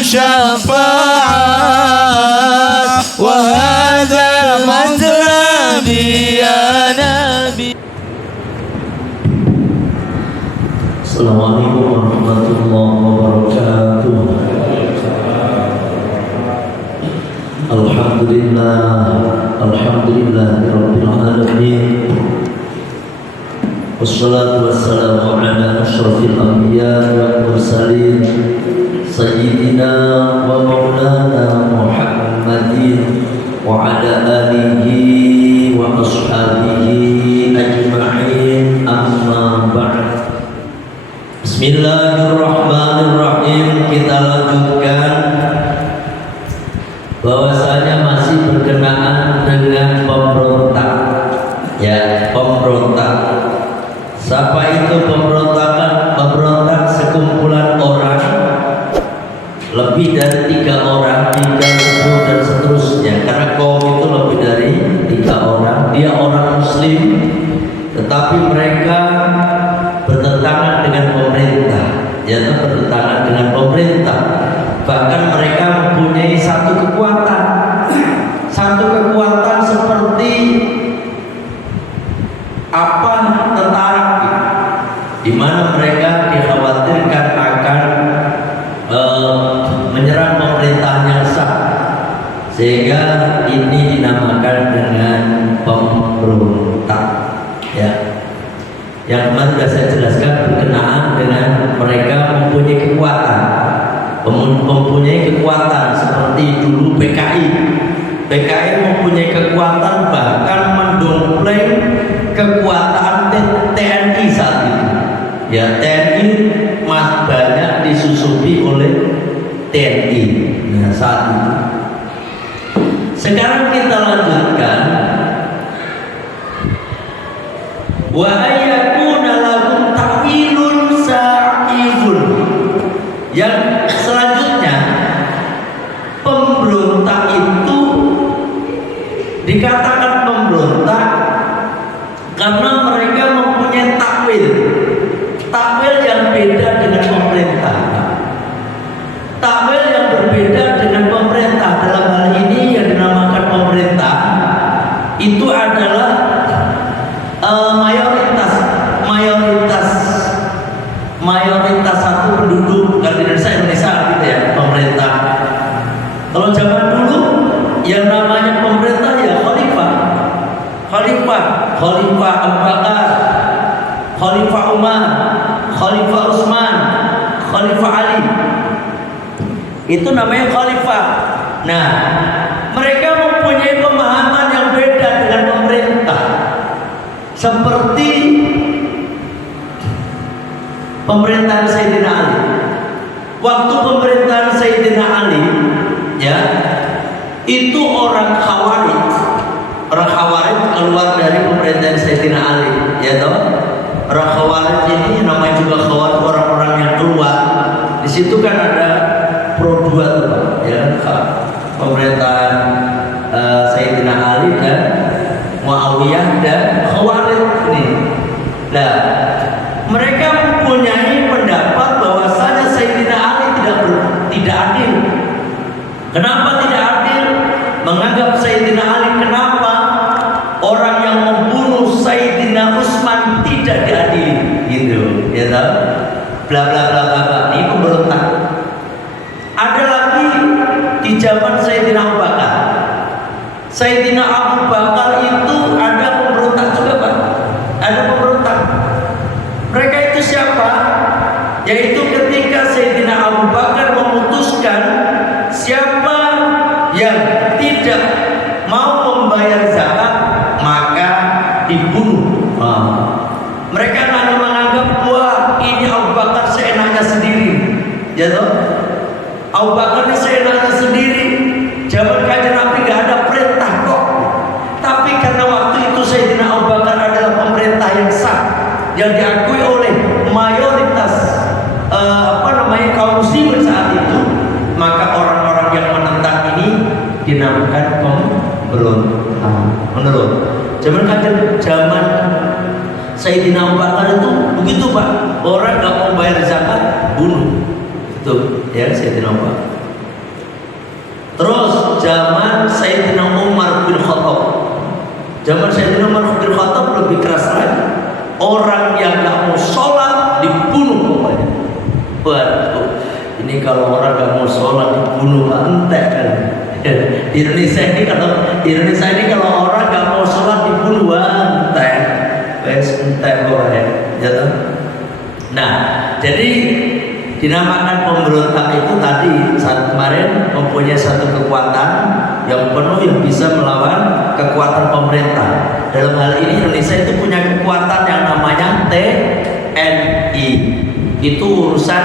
شفاعة وهذا مطلبي يا نبي. Assalamualaikum warahmatullahi wabarakatuh. Alhamdulillahirabbil alamin. Wassalatu wassalamu ala asyrafil anbiya wal mursalin sayyidina wa maulana Muhammadin wa ala alihi wa ashabihi ajma'in, amma ba'd. Bismillahirrahmanirrahim. Kita lanjutkan bahwasanya masih berkenaan dengan pemberontak. Ya, pemberontak. Siapa itu pemberontakan? Pemberontak sekumpulan orang, lebih dari 3 orang, 3, 10 dan seterusnya. Karena kaum itu lebih dari 3 orang. Dia orang muslim, tetapi mereka bertentangan dengan pemerintah, yaitu bertentangan dengan pemerintah. Bahkan mereka mempunyai satu kekuatan seperti tentara, di mana mereka dikhawatirkan akan menyerang pemerintahan yang sah, sehingga ini dinamakan dengan pemberontak. Ya. Yang kemarin sudah saya jelaskan berkenaan dengan mereka mempunyai kekuatan seperti dulu PKI mempunyai kekuatan, bahkan mendompleng kekuatan TNI saat itu. Ya, TNI masih banyak disusupi oleh TNI. Nah, saat itu. Sekarang kita lanjutkan. Wa ayyakuna lahum ta'wilun sa'ibun. Yang selanjutnya, pemberontak itu dikatakan pemberontak karena mereka mempunyai takwil yang beda dengan pemerintah. Takwil yang berbeda dengan pemerintah, dalam hal ini yang dinamakan pemerintah itu adalah mayoritas satu penduduk. Kalau di Indonesia gitu ya, pemerintah. Kalau zaman dulu yang namanya pemerintah ya Khalifah Abu Bakar, Khalifah Umar, Khalifah Utsman, Khalifah Ali. Itu namanya khalifah. Nah, mereka mempunyai pemahaman yang beda dengan pemerintah. Seperti pemerintahan Sayyidina Ali. Waktu pemerintahan Sayyidina Ali, ya, itu orang Khawarij keluar dari pemerintahan Sayyidina Ali, ya toh. Orang Khawarij ini namanya juga Khawarij, orang-orang yang keluar. Di situ kan ada pro 2 tuh, ya, pemerintahan Sayyidina Ali dan Muawiyah dan Khawarij ini. Nah, mereka mempunyai pendapat bahwasanya Sayyidina Ali tidak adil. Kenapa tidak adil? Menganggap Sayyidina Ali, kenapa orang yang membunuh Sayyidina Utsman tidak diadili, gitu, ya tahu? Bla bla bla bla bla. Ini pemberontak. Ada lagi di zaman Sayyidina Abu Bakar. Sayyidina Abu Bakar itu ada pemberontak juga, Pak. Ada pemberontak. Mereka itu siapa? Yaitu ketika Sayyidina Abu Bakar memutuskan siapa yang tidak mau membayar zakat maka dibunuh. Mereka hanya menganggap, wah, ini Abu Bakar seenaknya sendiri, ya toh? Abu Bakar ini seenaknya sendiri. Zaman Kanjeng Nabi nggak ada perintah kok. Tapi karena waktu itu Sayyidina Abu Bakar adalah pemerintah yang sah, yang diakui oleh mayoritas kaum muslimin saat itu, maka orang-orang yang menentang ini dinamakan pemberontak. Menurut zaman Sayyidina Abu Bakar itu begitu, Pak. Orang nggak mau bayar zakat, bunuh. Itu ya Sayyidina Abu Bakar. Terus zaman Sayyidina Umar bin Khattab. Zaman Sayyidina Umar bin Khattab lebih keras lagi. Orang yang gak mau sholat dibunuh pokoknya. Waduh, ini kalau orang gak mau sholat dibunuh entek kan. Di Indonesia ini kalau orang gak mau sholat dibunuh entek. Wes entek pokoknya. Ya toh? Nah, jadi dinamakan pemberontak itu tadi saat kemarin mempunyai satu kekuatan yang penuh yang bisa melawan kekuatan pemerintah. Dalam hal ini Indonesia itu punya kekuatan yang namanya TNI. Itu urusan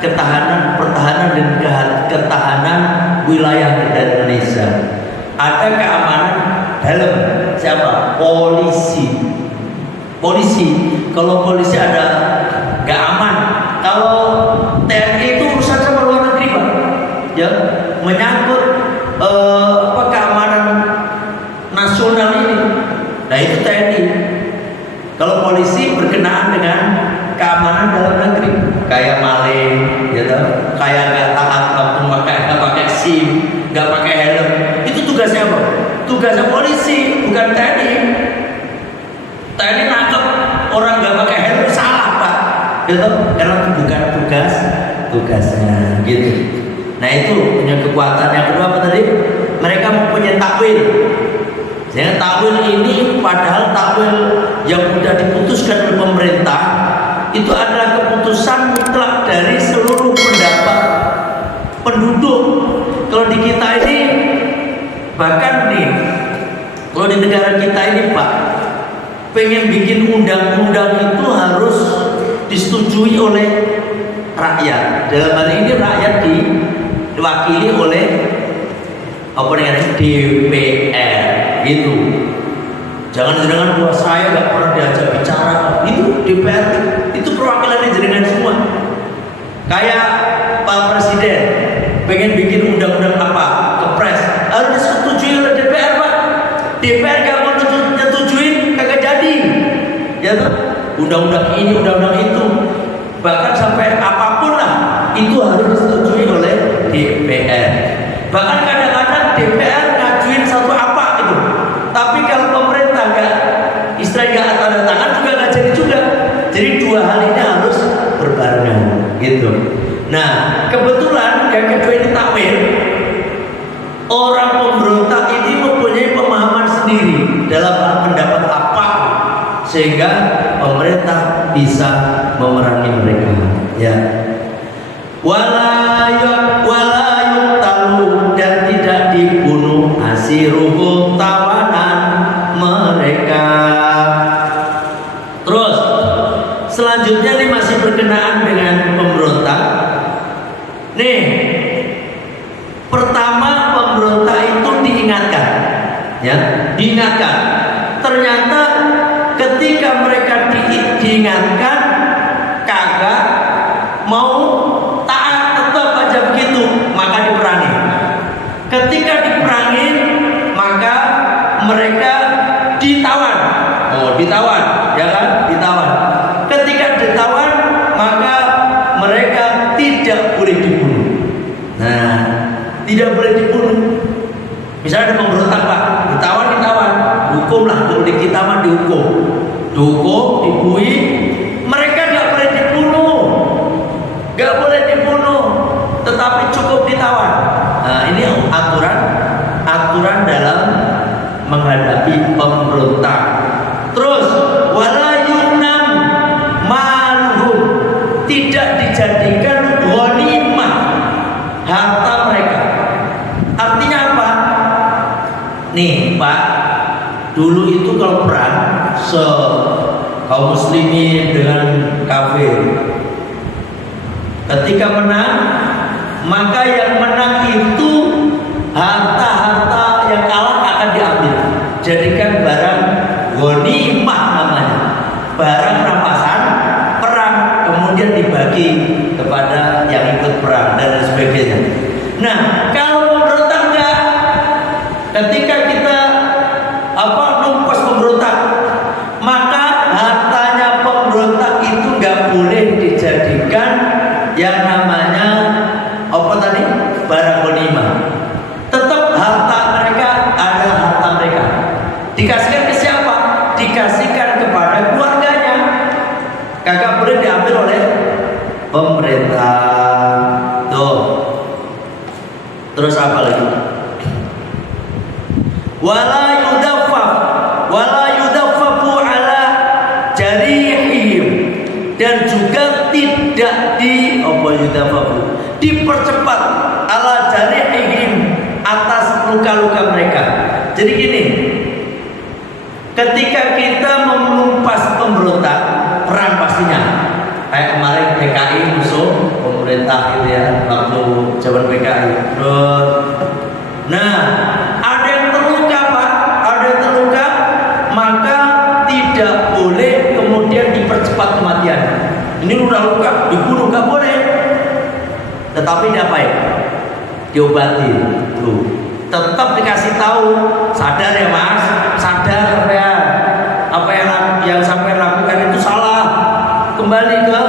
pertahanan dan ketahanan wilayah dari Indonesia. Ada keamanan dalam siapa? Polisi. Kalau polisi ada gak aman. Kalau TNI itu urusan sama luar negeri, Pak. Ya, menyangkut keamanan nasional ini. Nah, itu TNI. Kalau polisi berkenaan dengan keamanan dalam negeri, kayak maling, ya toh, kayak nggak taat nggak pakai SIM, nggak pakai helm. Itu tugasnya apa? Tugasnya polisi, bukan TNI. TNI nangkep orang nggak pakai helm salah, Pak. Gitu, karena itu bukan tugasnya gitu. Nah, itu punya kekuatan. Yang kedua apa tadi? Mereka mempunyai takwil. Jangan takwil ini padahal takwil yang sudah diputuskan oleh pemerintah itu adalah keputusan mutlak dari seluruh pendapat penduduk. Kalau di kita ini bahkan nih, kalau di negara kita ini Pak, pengen bikin undang-undang itu harus disetujui oleh rakyat. Dalam hal ini rakyat diwakili oleh DPR gitu. Jangan-jangan buat saya nggak pernah diajak bicara. Itu DPR itu perwakilannya jenengan semua. Kayak Pak Presiden pengen bikin undang-undang apa, kepres, harus disetujui oleh DPR, Pak. DPR nggak mau nyetujuin kagak jadi. Ya tuh, undang-undang ini, undang-undang itu, bahkan sampai apapun lah itu harus disetujui oleh DPR. Bahkan kadang-kadang DPR ngajuin satu apa itu, tapi kalau pemerintah nggak tanda tangan juga nggak jadi juga. Jadi dua hal ini harus berbarengan gitu. Nah, kebetulan yang kedua ini takwil. Orang pemberontak ini mempunyai pemahaman sendiri dalam hal pendapat apa, sehingga pemerintah bisa memerangi mereka. Ya. Walayuk talu, dan tidak dibunuh asiruhum tawanan mereka. Terus selanjutnya nih masih berkenaan dengan pemberontak. Nih, pertama pemberontak itu diingatkan, ya, diingatkan. Ternyata ketika mereka diingatkan kagak mau taat, tetap aja begitu, maka diperangi. Ketika diperangi, maka mereka ditawan. Oh, ditawan, ya kan? Ditawan. Ketika ditawan, maka mereka tidak boleh dibunuh. Nah, tidak boleh dibunuh. Misalnya ada pemberontak, Pak, ditawan, hukumlah. Kalau di kita mah dihukum, dibui. Mereka nggak boleh dibunuh, tetapi cukup ditawan. Nah, ini aturan dalam menghadapi pemberontak. Terus wala yunam maluhum, tidak dijadikan ghanimah harta mereka. Artinya apa? Nih Pak, dulu itu kalau perang kaum muslimin dengan kafir, ketika menang, maka yang menang itu harta-harta yang kalah akan diambil, jadikan barang ghanimah namanya, barang rampasan perang, kemudian dibagi kepada yang ikut perang dan sebagainya. Nah, kalau pemberontak enggak, ketika kita numpas pemberontak, maka hartanya pemberontak itu enggak boleh dijadikan yang namanya barang ghanimah. Dikasihkan ke siapa? Dikasihkan kepada keluarganya. Kagak boleh diambil oleh pemerintah. Tuh. Terus apa lagi? Wala yudaffafu ala jarihim, dan juga tidak dipercepat ala jarihim, atas luka-luka mereka. Jadi gini, ketika kita menumpas pemberontak, perang pastinya. Kayak kemarin PKI musuh pemerintah gitu ya, waktu zaman PKI. Nah, ada yang terluka Pak, ada yang terluka, maka tidak boleh kemudian dipercepat kematian. Ini udah luka, dibunuh nggak boleh. Tetapi diapain? Diobati. Tuh. Tetap dikasih tahu, sadar ya Mas, sadar ya, apa yang sampai lakukan itu salah. Kembali ke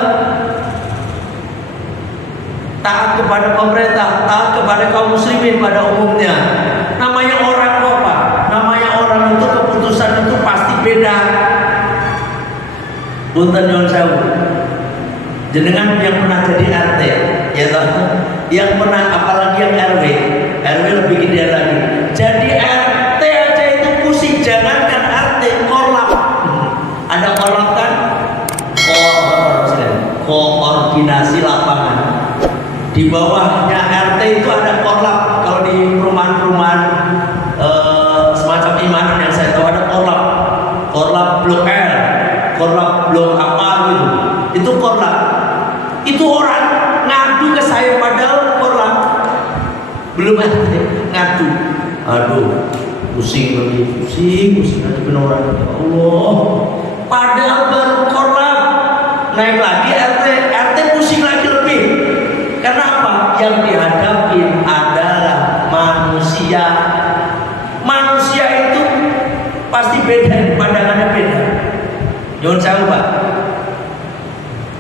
taat kepada pemerintah, taat kepada kaum muslimin pada umumnya. Namanya orang apa? Namanya orang itu keputusan itu pasti beda. Punten nyuwun sewu. Jenengan yang pernah jadi RT, ya toh? Yang pernah, apalagi yang RW lebih gede lagi. Jadi RT aja itu pusing, jangankan RT, korlap. Ada korlap kan? Koordinasi lapangan. Di bawahnya RT itu ada korlap. Kalau di perumahan-perumahan semacam Imanan yang saya tahu ada korlap blok L, korlap blok apa gitu. Itu korlap. Itu orang ngadu ke saya padahal korlap belum ada ngadu. Aduh, pusing ngadepin orang. Ya Allah, padahal baru korlap. Naik lagi RT pusing lagi lebih. Karena apa? Yang dihadapi adalah manusia. Manusia itu pasti beda, pandangannya beda. Jangan saya Pak.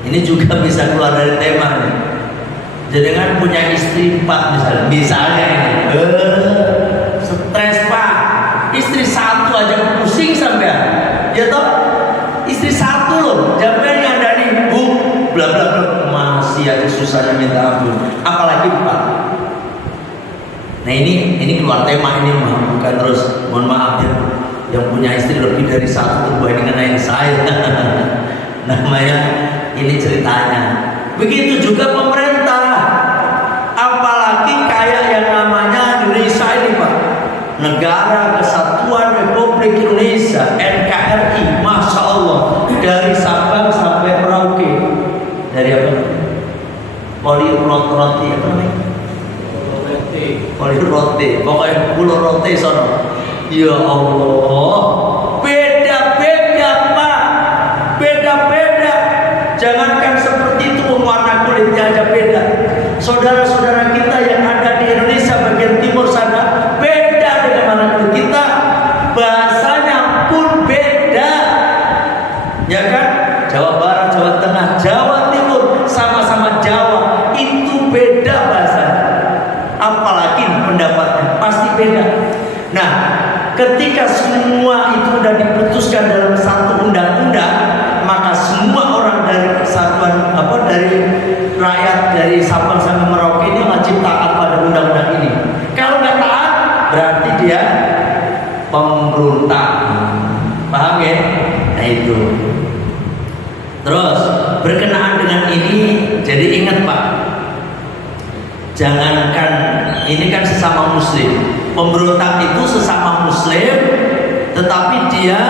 Ini juga bisa keluar dari tema nih. Jangan punya istri 4 misalnya ini. Stres Pak. Istri 1 aja pusing sampai. Ya toh? Istri 1 loh, jamnya yang dari bla bla bla, masih aja susahnya minta ampun, apalagi Pak. Nah ini keluar tema ini mah, bukan terus mohon maaf ya, yang punya istri lebih dari 1 ini ngenain saya. Namanya ini ceritanya. Begitu juga pemerintah, apalagi kayak yang namanya Indonesia ini Pak, Negara Kesatuan Republik Indonesia NKRI, Masya Allah, dari Sabang sampai Merauke. Dari apa? Poliroti apa namanya? Poliroti, pokoknya pulau roti sono. Ya Allah, beda-beda Pak, beda-beda. Jangankan seperti itu, warna kulitnya aja beda. Saudara-saudara kita yang ada di Indonesia bagian timur sana beda dengan warna kulit kita, bahasanya pun beda, ya kan? Jawa Barat, Jawa Tengah, Jawa Timur, sama-sama Jawa, itu beda bahasanya. Apalagi pendapatnya pasti beda. Nah, ketika semua itu sudah diputuskan dalam satu undang-undang, maka semua orang dari kesatuan dari rakyat dari Sabang sampai Merauke ini wajib taat pada undang-undang ini. Kalau nggak taat, berarti dia pemberontak. Paham ya? Nah itu. Terus berkenaan dengan ini, jadi ingat Pak, jangankan ini kan sesama Muslim, pemberontak itu sesama Muslim, tetapi dia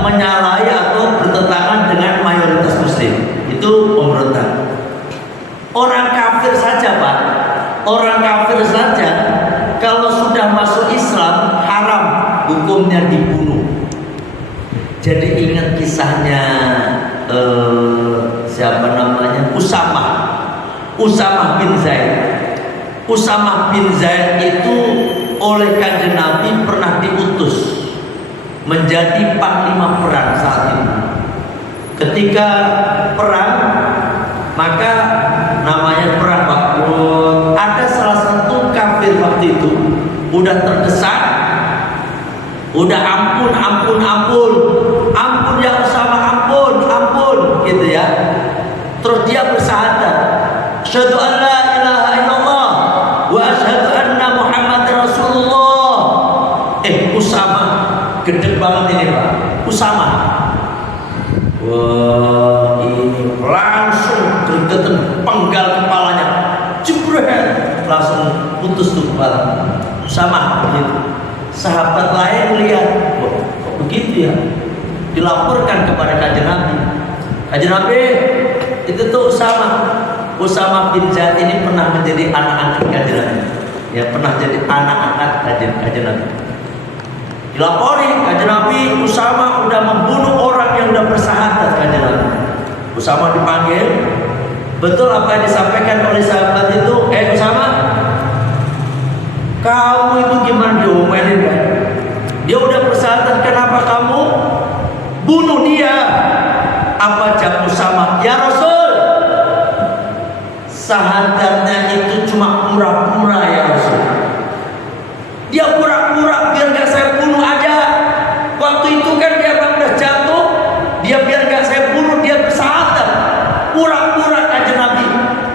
menyalahi atau bertentangan dengan mayoritas Muslim, itu pemberontak. Orang kafir saja Pak, orang kafir saja kalau sudah masuk Islam haram hukumnya dibunuh. Jadi ingat kisahnya siapa namanya, Usamah bin Zaid. Usamah bin Zaid itu oleh Kanjeng Nabi pernah diutus menjadi panglima perang saat itu. Ketika perang, maka namanya perang Badr, ada salah satu kafir waktu itu udah terdesak, Udah ampun, ampun, ampun, ampun ya Usama, ampun, ampun, gitu ya. Terus dia bersyahadat, asyhadu an la ilaha illallah wa asyhadu anna Muhammad Rasulullah. Usama, gede banget ini Pak, Usama. Wah, ini langsung gregetan, penggal kepalanya, jebret, langsung putus tuh kepala. Usama begitu. Sahabat lain lihat, kok begitu ya? Dilaporkan kepada Kanjeng Nabi. Kanjeng Nabi, itu tuh Usama bin Zaid ini pernah menjadi anak-anak Kanjeng Nabi. Ya, pernah jadi anak-anak Kanjeng Nabi. Dilapori Kanjeng Nabi, Usama udah membunuh orang yang udah bersyahadat. Kanjeng Nabi, Usama dipanggil. Betul apa yang disampaikan oleh sahabat itu? Usama, kamu itu gimana diomelin kan? Dia udah bersyahadat, kenapa kamu bunuh dia? Apa jawab Usama? Ya Rasul, syahadatnya itu cuma pura-pura ya Rasul. Dia pura-pura biar gak saya bunuh aja. Waktu itu kan dia udah jatuh, dia biar gak saya bunuh, dia bersyahadat. Pura-pura.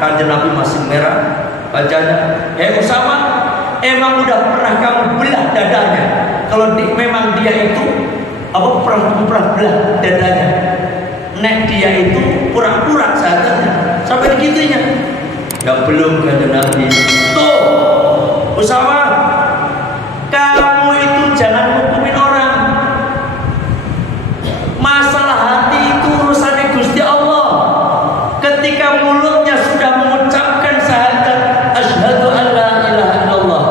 Kanjeng Nabi masih merah wajahnya. Usama, emang udah pernah kamu belah dadanya? Kalau memang dia itu pernah belah dadanya, nek dia itu pura-pura syahadatnya sampai begitunya. Ya belum Kanjeng Nabi. Tuh Usama, kamu itu jangan hukumin orang. Masalah hati itu urusannya Gusti Allah. Ketika mulutnya sudah mengucapkan syahadat asyhadu an la ilaha illallah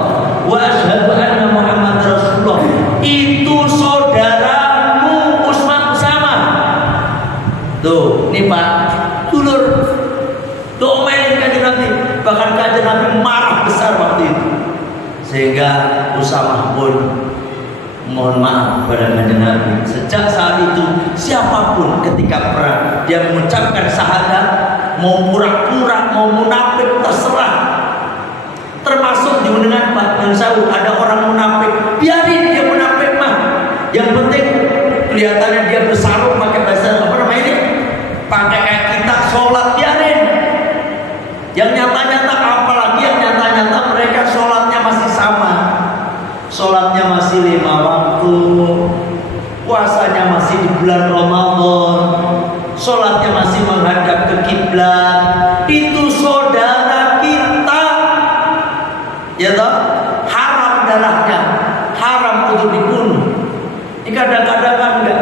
wa asyhadu anna Muhammad Rasulullah, itu saudaramu Usama. Tuh, nih Pak, dulur. Domelin Kanjeng Nabi. Bahkan Kanjeng Nabi marah besar waktu itu. Sehingga Usama pun mohon maaf pada Kanjeng Nabi. Sejak saat itu siapapun ketika perang dia mengucapkan syahadat, mau pura-pura, mau munafik, terserah. Termasuk di dengan Pak bin Saud ada orang munafik, biarin dia munafik mah. Yang penting kelihatannya dia bersarung pakai bahasa apa namanya ini? Pakai kayak kita sholat, biarin. Yang nyata-nyata, apalagi yang nyata-nyata mereka sholatnya masih sama. Sholatnya masih 5 waktu, puasanya masih di bulan Ramadan, sholatnya masih menghadap ke kiblat. Itu saudara kita, ya toh, haram darahnya, haram untuk dibunuh. Ini kadang-kadang kan enggak,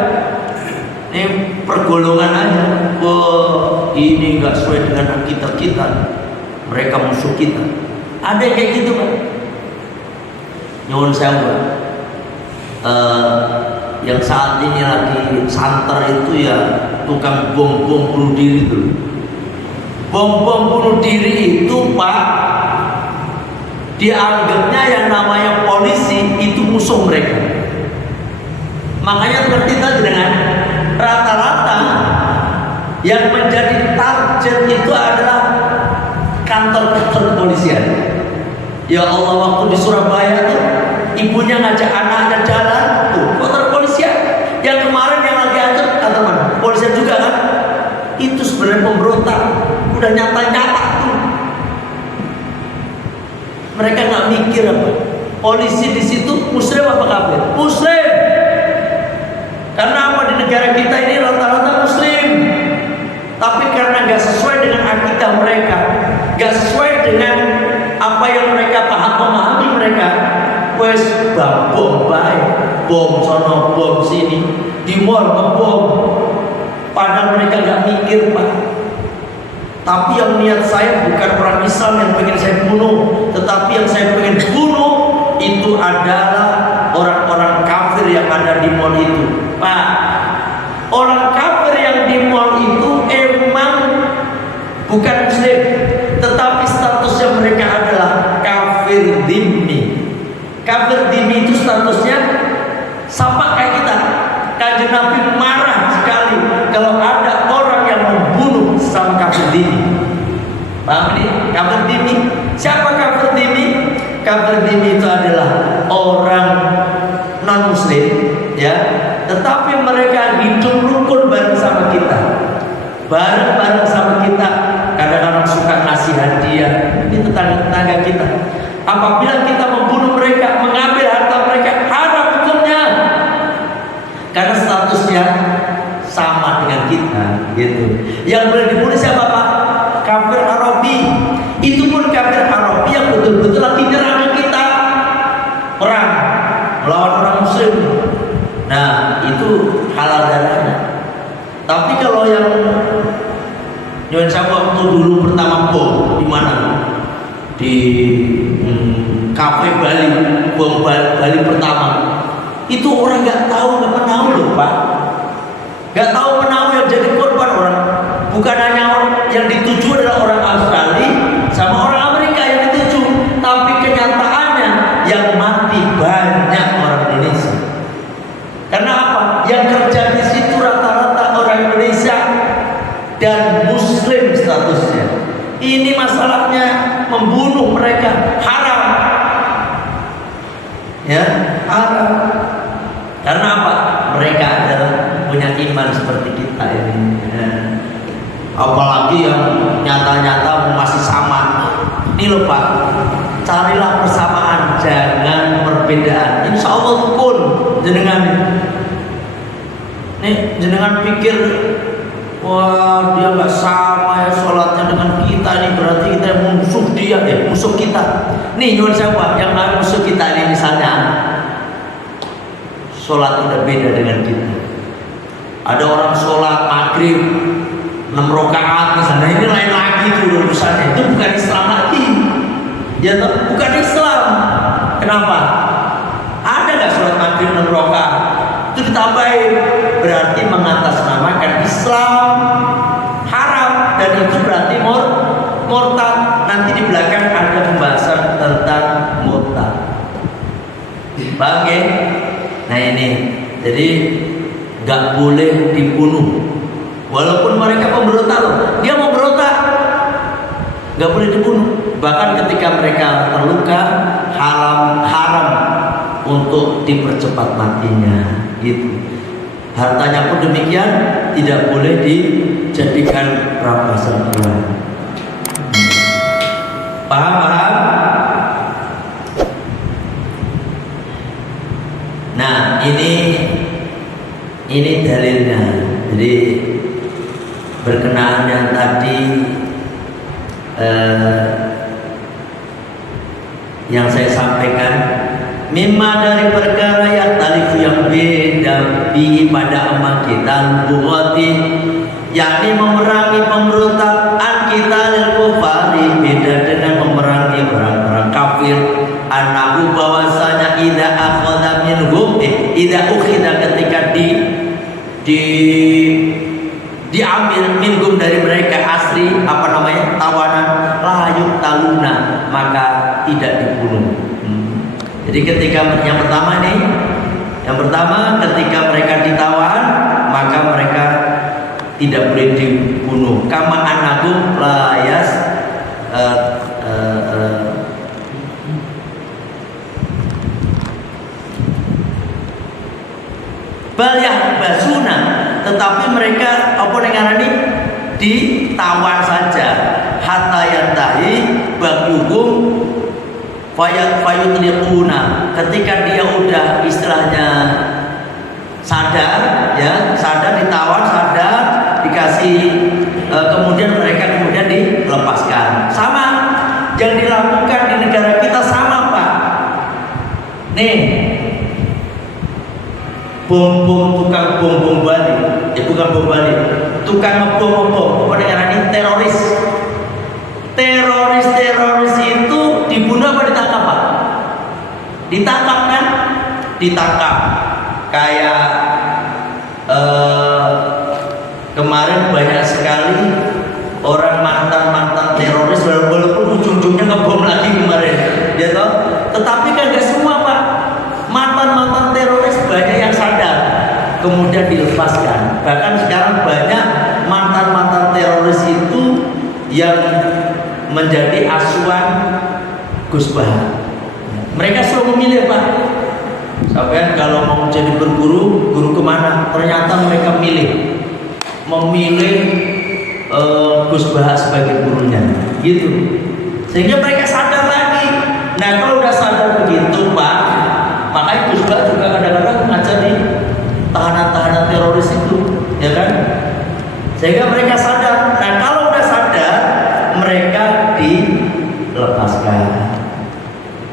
ini pergolongan aja. Oh, ini enggak sesuai dengan akidah kita, mereka musuh kita. Ada yang kayak gitu Pak. Nyuwun sewu, yang saat ini lagi santer itu ya tukang bom bunuh diri itu. Bom bunuh diri itu Pak, dianggapnya yang namanya polisi itu musuh mereka. Makanya seperti tadi dengan rata-rata yang menjadi target itu adalah kantor kepolisian. Ya Allah, waktu di Surabaya tuh ibunya ngajak anaknya jalan tuh kantor polisian. Yang kemarin yang lagi hancur kata mana? Polisian juga kan? Itu sebenarnya pemberontak, udah nyata-nyata tuh. Mereka nggak mikir apa. Polisi di situ Muslim apa kafir? Muslim. Karena apa, di negara kita ini rata-rata Muslim. Tapi karena nggak sesuai dengan akidah mereka, nggak sesuai dengan apa yang mereka memahami mereka, wes bom baik, bom sono, bom sini, di mall ngebom. Padahal mereka nggak mikir Pak. Tapi yang niat saya bukan orang Islam yang pengen saya bunuh, tetapi yang saya pengen bunuh itu adalah orang-orang kafir yang ada di mall itu. Pak, orang kafir yang di mall itu emang bukan Muslim, tetapi statusnya mereka adalah kafir dhimmi. Kafir dhimmi itu statusnya sama kayak kita. Kanjeng Nabi marah sekali kalau ada orang yang membunuh sama kafir dhimmi. Paham nih? Kafir dhimmi. Siapa kafir dhimmi? Kafir dhimmi itu adalah orang non Muslim. muslim, ya, tetapi mereka hidup rukun bareng sama kita, bareng sama kita. Kadang-kadang suka ngasih hadiah, ini tetangga kita. Apabila kita membunuh mereka, mengambil harta mereka, haram hukumnya, karena statusnya sama dengan kita, gitu. Yang boleh dibunuh siapa Pak? Kafir Arabi. Itu pun kafir Arabi yang betul-betul lagi nyerang kita, perang melawan orang muslim. Nah, itu halal darahnya. Tapi kalau yang saya waktu dulu pertama bom di mana? Di kafe Bali, bom Bali pertama. Itu orang nggak tahu, nggak menahu loh Pak. Nggak tahu menahu yang jadi korban orang. Bukan hanya orang yang dituju adalah orang Australia sama orang Amerika yang dituju, tapi kenyataannya yang mati banyak orang Indonesia. Karena apa? Yang kerja di situ rata-rata orang Indonesia dan Muslim statusnya. Ini masalahnya membunuh mereka haram, ya, haram. Karena apa? Mereka adalah punya iman seperti kita ini. Ya. Apalagi yang nyata-nyata masih sama. Ini loh Pak, carilah persamaan, jangan perbedaan. Insya Allah rukun. Jenengan pikir, wah dia nggak sama ya sholatnya dengan kita, ini berarti kita musuh dia, musuh kita. Nih nyuwun siapa yang musuh kita ini, misalnya sholat udah beda dengan kita. Ada orang sholat maghrib 6 rakaat misalnya, ini lain lagi tuh urusannya. Itu bukan Islam lagi, ya toh? Bukan Islam. Kenapa? Ada nggak sholat maghrib 6 rakaat? Itu ditambahin, berarti mengatasnamakan Islam, haram, dan itu berarti murtad. Nanti di belakang ada pembahasan tentang murtad. Paham ya? Nah ini, jadi nggak boleh dibunuh. Walaupun mereka pemberontak loh, dia mau berontak, nggak boleh dibunuh. Bahkan ketika mereka terluka, haram untuk dipercepat matinya, gitu. Hartanya pun demikian, tidak boleh dijadikan rampasan perang. Paham? Nah, ini dalilnya. Jadi berkenaan yang tadi yang saya sampaikan, mimma dari perkara yang talifu yang beda pada emak kita buati, yakni memerangi pemberontakan kita dan kufari, beda dengan memerangi orang-orang kafir. Anahu bahwasanya idza akhadha minhum idza ukhidha, ketika diambil minhum dari mereka asri, tawanan, layuk taluna, maka tidak dibunuh. Jadi ketika yang pertama ketika mereka ditawan, maka mereka tidak boleh dibunuh. Kama anagum layas balyah basuna, tetapi mereka ditawan saja. Hatta yantahi bakuhum fayutliquna, ketika dia udah istilahnya sadar, ditawan, dikasih kemudian mereka dilepaskan. Sama yang dilakukan di negara kita, sama Pak. Nih, tukang bom Bali, bukan bom Bali, tukang ngebom, teroris itu dibunuh apa ditangkap Pak? Ditangkap kan? Ditangkap. Kayak kemarin banyak sekali orang mantan teroris, walaupun ujung-ujungnya ngebom lagi kemarin, ya toh? Tetapi kan gak semua Pak. Mantan teroris banyak yang sadar, kemudian dilepaskan. Bahkan sekarang banyak mantan teroris itu yang menjadi asuhan Gus Bahar. Mereka suruh memilih Pak, Sampai kalau mau jadi berguru, guru kemana? Ternyata mereka memilih Gus Baha sebagai gurunya, gitu. Sehingga mereka sadar lagi. Nah kalau udah sadar begitu Pak, makanya Gus Baha juga kadang-kadang ngajar di tahanan-tahanan teroris itu, ya kan? Sehingga mereka sadar. Nah kalau udah sadar, mereka dilepaskan.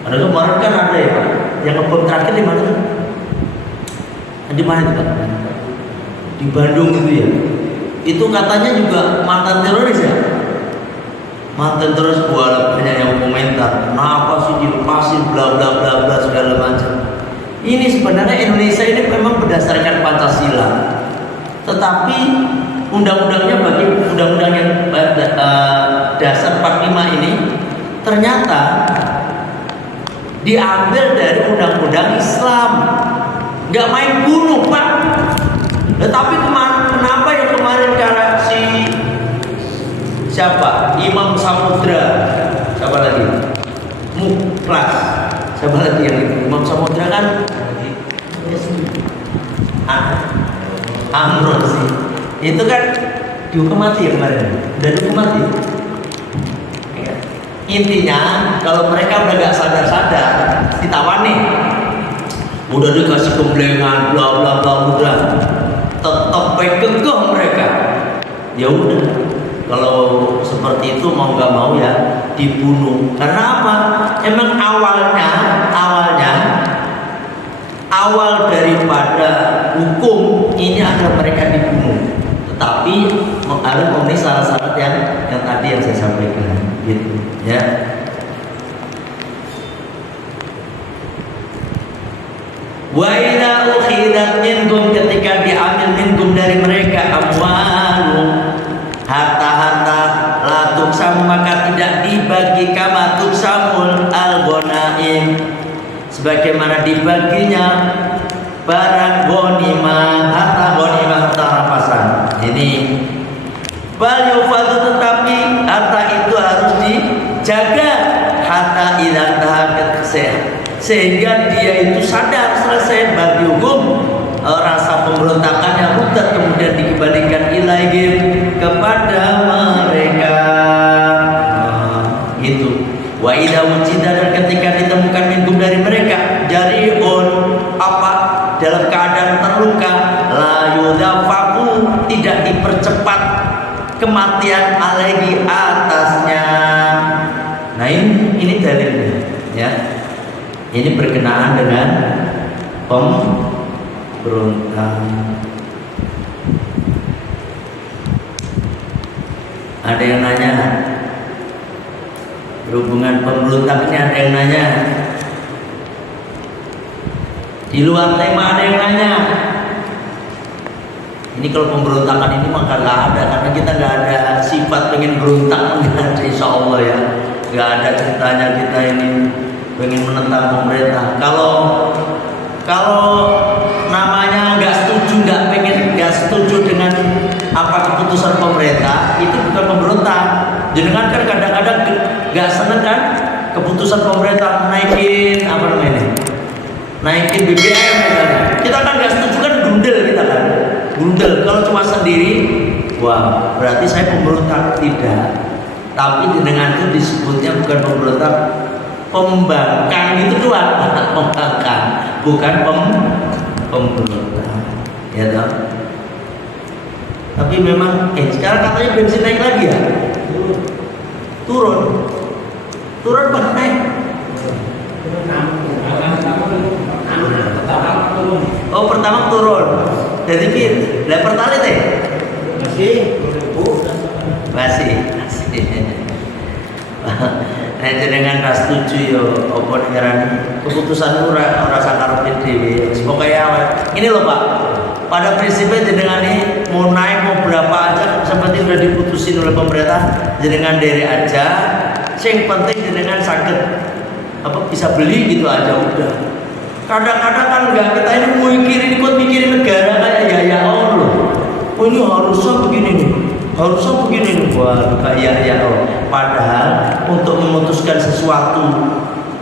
Ada kemarin kan ada ya Pak, yang ngebom terakhir di mana? Di mana itu Pak? Di Bandung itu ya. Itu katanya juga mantan teroris ya. Mantan teroris, banyak yang komentar, kenapa sih dilepasin bla bla bla bla segala macam. Ini sebenarnya Indonesia ini memang berdasarkan Pancasila, tetapi undang-undangnya bagi undang-undang yang dasar 45 ini ternyata diambil dari undang-undang Islam. Nggak main bunuh Pak. Tetapi kenapa yang kemarin karena siapa? Imam Samudra, siapa lagi? Muklas, siapa lagi yang itu? Imam Samudra kan? Amron sih. Itu kan dihukum mati ya kemarin. Udah dihukum mati. Intinya kalau mereka udah gak sadar-sadar, ditawan nih, udah dikasih gemblengan bla bla bla, udah tetap kekeh mereka. Ya udah, kalau seperti itu mau nggak mau ya dibunuh. Karena apa? Emang awal daripada hukum ini adalah mereka dibunuh. Tetapi harus memenuhi syarat-syarat yang tadi yang saya sampaikan, gitu ya. Wa idza ukhidat minkum, ketika diambil minkum dari mereka amwalu, harta-harta, la tuksam maka tidak dibagi, kama tuksamul al-ghanaim, sebagaimana dibaginya barang ghanimah, harta ghanimah, harta rampasan. Ini bal yufadu, tetapi harta itu harus dijaga hatta idza tahaqqat, sehingga dia itu sadar selesai bagi hukum rasa pemberontakannya mudah kemudian dikembalikan ilaihim kepada mereka. Itu wa idza wujida, dan ketika ditemukan minkum dari mereka jariun, apa, dalam keadaan terluka, la yudafaku, tidak dipercepat kematian alaihi, atasnya. Nah ini dalilnya ya. Ini berkenaan dengan pemberontak. Ada yang nanya berhubungan pemberontak ini, ada yang nanya di luar tema, ada yang nanya. Ini kalau pemberontakan ini maka nggak ada, karena kita nggak ada sifat pengen berontak, nggak ada, insya Allah ya, nggak ada ceritanya kita ini pengen menentang pemerintah. Kalau namanya nggak setuju dengan apa keputusan pemerintah, itu bukan pemberontak. Jangan kan kadang-kadang nggak seneng kan keputusan pemerintah naikin apa namanya, naikin BBM misalnya. Kita kan nggak setuju kan, gundel kita kan, gundel. Kalau cuma sendiri, wah berarti saya pemberontak. Tidak. Tapi dengan itu disebutnya bukan pemberontak, pembangkang itu doang, pembangkang, bukan pemberontak, ya toh. Tapi memang sekarang katanya bensin naik lagi ya, turun apa naik? Oh pertama turun, jadi lah pertalite masih. Nah jenengan ra setuju yo apa ngarani keputusan ora sakarepe dhewe. Pokoke ini loh Pak. Pada prinsipnya jenengan ini mau naik mau berapa aja seperti sudah diputusin oleh pemerintah, jenengan dere aja. Yang penting jenengan sakit apa bisa beli gitu aja udah. Kadang-kadang kan enggak, kita ini mikirin negara kayak ya Allah. Oh ini harusnya begini nih. Harusnya begini nih, wah kayak ya Allah. Padahal untuk memutuskan sesuatu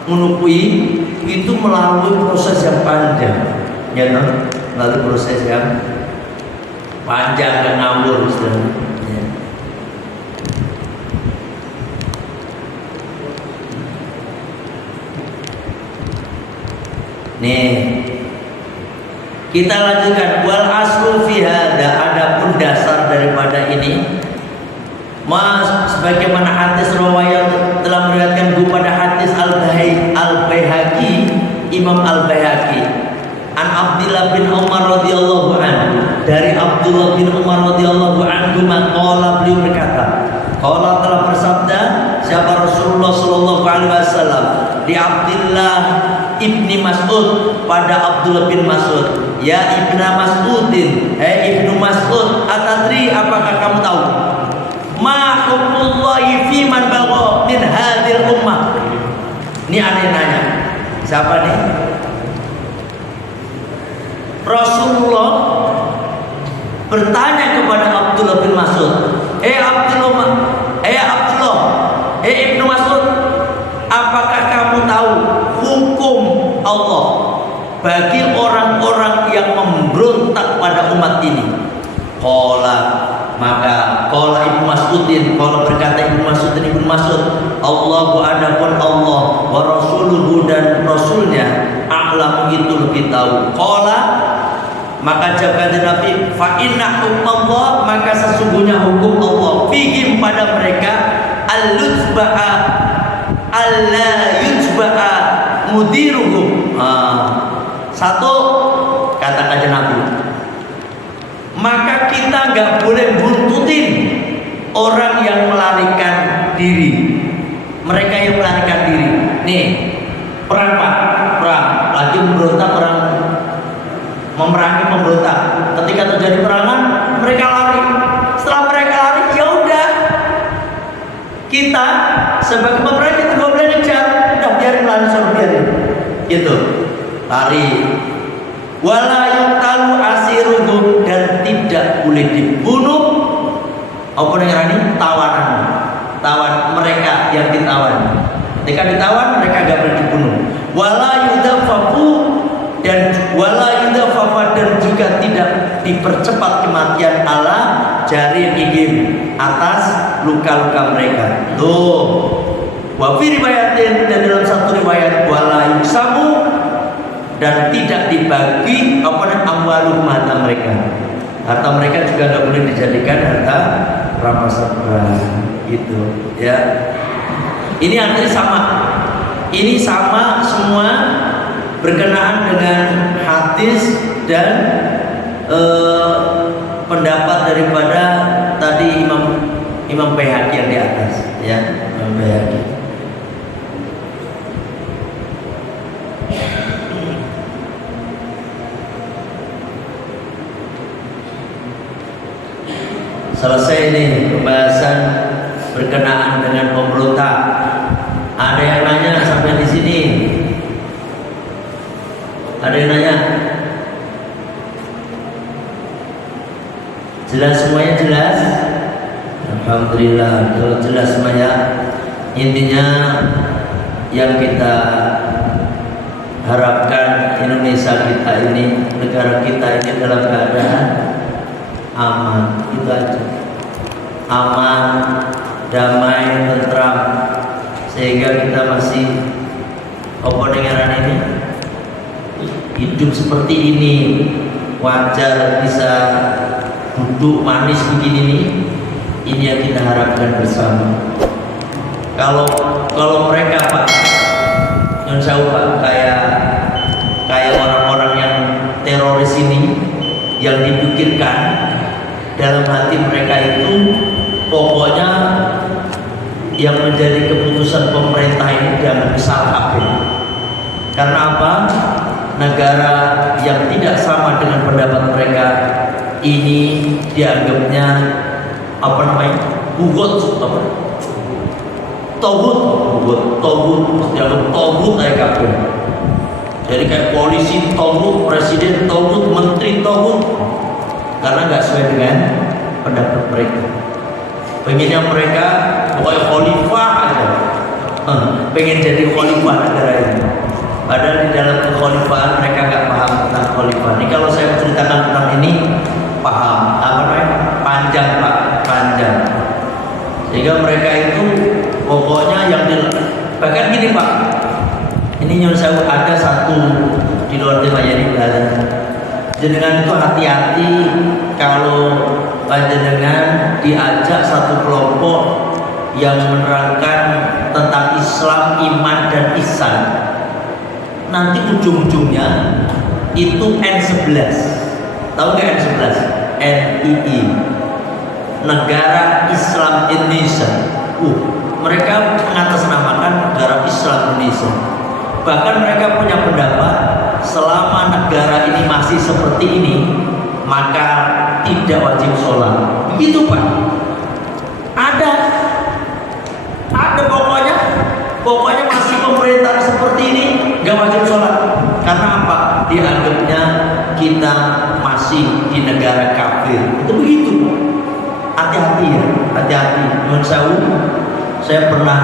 menukui itu melalui proses yang panjang, ya no? Melalui proses yang panjang dan ngawur istilahnya. Ya. Nih, kita lanjutkan. Wal aslu fi hada, adapun dasar daripada ini, mas sebagaimana hadis riwayat telah meriwayatkan kepada hadis Al-Baihaqi, Imam Al-Baihaqi, an Abdullah bin Umar radhiyallahu anhu, dari Abdullah bin Umar radhiyallahu anhu maqala, beliau berkata, qala telah bersabda siapa Rasulullah sallallahu alaihi wasallam di Abdullah ibni Mas'ud pada Abdullah bin Mas'ud, ya ibna Mas'udin, ibnu Mas'ud, atadri apakah kamu tahu ma hukmullahi fi man bagha min hadhil ummah? Ini aneh nanya. Siapa nih? Rasulullah bertanya kepada Abdullah bin Mas'ud, Abdullah, ibnu Mas'ud, apakah kamu tahu hukum Allah bagi orang-orang yang memberontak pada umat ini? Maka Ibnu Mas'udin, berkata Ibnu Mas'ud, Allahu adapun Allah wa rasuluhu dan rasulnya a'lam itu lebih tahu. Maka jawab Nabi, fa inna hukmallah, maka sesungguhnya hukum Allah fihim pada mereka al-lutba'a alla yutba'a mudiruhum. Satu, kata kajian Nabi, maka kita nggak boleh buntutin orang yang melarikan diri. Mereka yang melarikan diri. Nih, perang Pak, lagi memberontak, perang memerangi pemberontak. Ketika terjadi perangan, mereka lari. Setelah mereka lari, ya udah, kita sebagai pemerintah kita nggak boleh ngejar. Udah biarin lari, biarin. Gitu, lari. Wala yuqtalu asiruhum, dan tidak boleh dibunuh apa namanya tawan mereka yang ditawan. Ketika ditawan mereka enggak boleh dibunuh. Wala yudafafu, dan juga tidak dipercepat kematian ala jari gigim, atas luka-luka mereka. Tuh. Wa fi riwayatin, dan dalam satu riwayat wala yusamu, dan tidak dibagi amwaluhum, harta mereka. Harta mereka juga nggak boleh dijadikan harta rampasan perang, gitu ya. Ini artinya sama. Ini sama semua berkenaan dengan hadis dan pendapat daripada tadi Imam Baihaqi yang di atas, ya, Imam Baihaqi. Selesai nih pembahasan berkenaan dengan pemberontak. Ada yang nanya sampai di sini? Ada yang nanya? Jelas semuanya, jelas? Alhamdulillah, kalau jelas semuanya. Intinya yang kita harapkan Indonesia kita ini, negara kita ini dalam keadaan aman, itu aja. Aman, damai, tentram, sehingga kita masih negara ini hidup seperti ini, wajar bisa duduk manis begini nih. Ini yang kita harapkan bersama. Kalau mereka Pak, insya Allah kayak orang-orang yang teroris ini, yang dipikirkan dalam hati mereka itu pokoknya yang menjadi keputusan pemerintah ini jangan disalahkan. Karena apa? Negara yang tidak sama dengan pendapat mereka ini dianggapnya togut kayak kabel. Jadi kayak polisi togut, presiden togut, menteri togut, karena nggak sesuai dengan pendapat mereka. Pengennya mereka pokoknya khalifah aja, pengen jadi khalifah negara ini. Padahal di dalam kekhalifahan mereka nggak paham tentang khalifah. Ini kalau saya ceritakan tentang ini paham, apa namanya? Panjang Pak, panjang. Sehingga mereka itu pokoknya yang bahkan gini Pak. Ini nyuruh saya ada satu di luar tema ini jenengan itu hati-hati kalau jenengan diajak satu kelompok yang menerangkan tentang Islam, iman dan ihsan. Nanti ujung-ujungnya itu N11. Tahu nggak N11? NII, Negara Islam Indonesia. Mereka mengatasnamakan Negara Islam Indonesia. Bahkan mereka punya pendapat selama negara ini masih seperti ini maka tidak wajib sholat. Begitu Pak. Ada pokoknya masih pemerintahan seperti ini nggak wajib sholat. Karena apa? Dianggapnya kita masih di negara kafir. Itu begitu. Hati-hati ya, hati-hati. Menurut saya pernah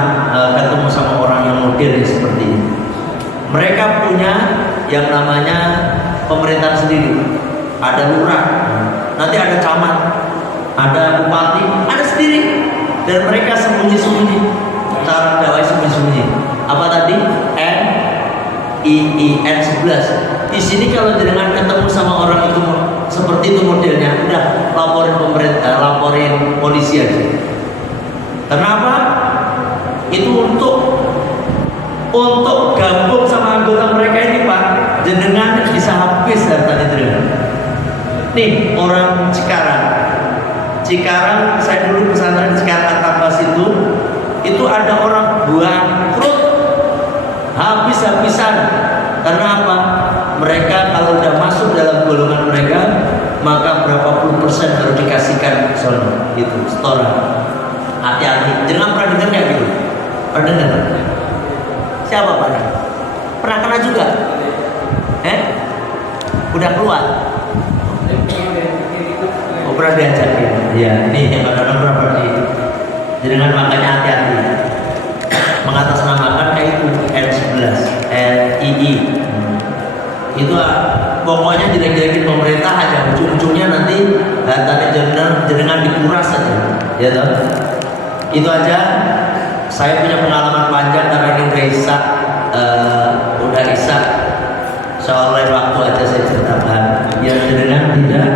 ketemu sama orang yang model seperti ini. Mereka punya yang namanya pemerintahan sendiri. Ada lurah, nanti ada camat, ada bupati, ada sendiri. Dan mereka sembunyi-sembunyi. Cara dakwah sembunyi-sembunyi. Apa tadi? N11. Di sini kalau jenengan ketemu sama orang itu seperti itu modelnya, udah laporin pemerintah, laporin polisi aja. Kenapa? Itu untuk gabung sama anggota mereka ini Pak, jenengan bisa habis harta itu. Nih orang Cikarang, saya dulu pesantren Cikarang Atabas itu ada orang bangkrut habis-habisan. Karena apa? Mereka kalau udah masuk dalam golongan mereka, maka berapa puluh persen harus dikasihkan misalnya gitu, setoran. Hati-hati, jangan pernah dengar kayak gitu. Pernah dengar? Siapa Pak? Pernah kena juga? Udah keluar? Oh, pernah diajakin? Ya, ini yang kadang-kadang berapa di jenengan, makanya hati-hati. Mengatasnamakan kayak itu N11, NII. Itu pokoknya jelek-jelekin pemerintah aja, ujung-ujungnya nanti tadi jenengan dikuras aja. Ya toh? Itu aja. Saya punya pengalaman panjang karena ini udah isak. Soal lain waktu aja saya ceritakan. Biar jenengan tidak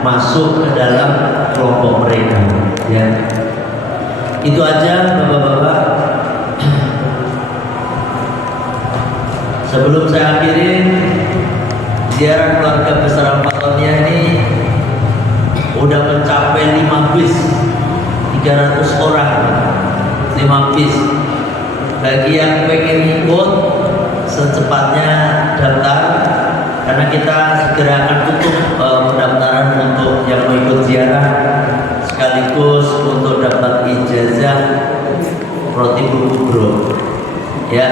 masuk ke dalam kelompok mereka. Ya. Itu aja Bapak-bapak. Sebelum saya akhirin, ziarah keluarga besar Al-Fatihah ini udah mencapai 5 bis, 300 orang. 5 bis. Bagi yang pengen ikut, secepatnya daftar, karena kita segera akan tutup pendaftaran untuk yang mau ikut ziarah, sekaligus untuk dapat ijazah Rotibul Kubro. Ya,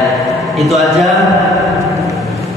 itu aja.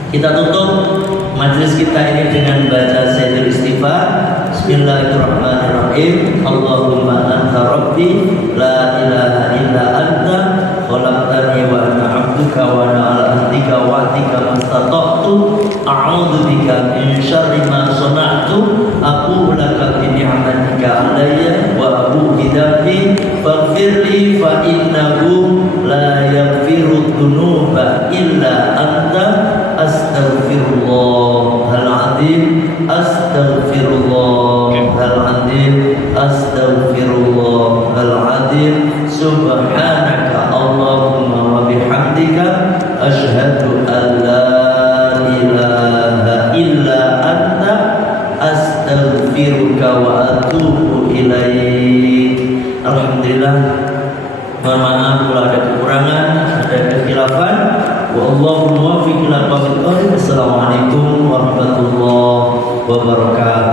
Kita tutup majelis kita ini dengan baca Sayyidul Istighfar. Bismillahirrahmanirrahim. Allahumma anta rabbi la ilaha illa anta khalaqtani wa ana 'abduka wa ana 'ala ahdika wa wa'dika mastata'tu a'udzu bika min syarri ma sana'tu aqulu laka bi ni'matika 'alayya wa abu bi dhanbi faghfirli fa innahu la yaghfiru dzunuba illa anta astaghfirullahal azim astaghfirullahal azim astaghfirullahal azim subhanaka allahumma wa bihamdika asyhadu an la ilaha illa anta astaghfiruka wa atubu ilaik. Alhamdulillah. Mohon maaf kalau ada kekurangan, ada kekhilafan. Wallahu muwaffiq ila aqwamit thoriq. Assalamualaikum warahmatullahi wabarakatuh.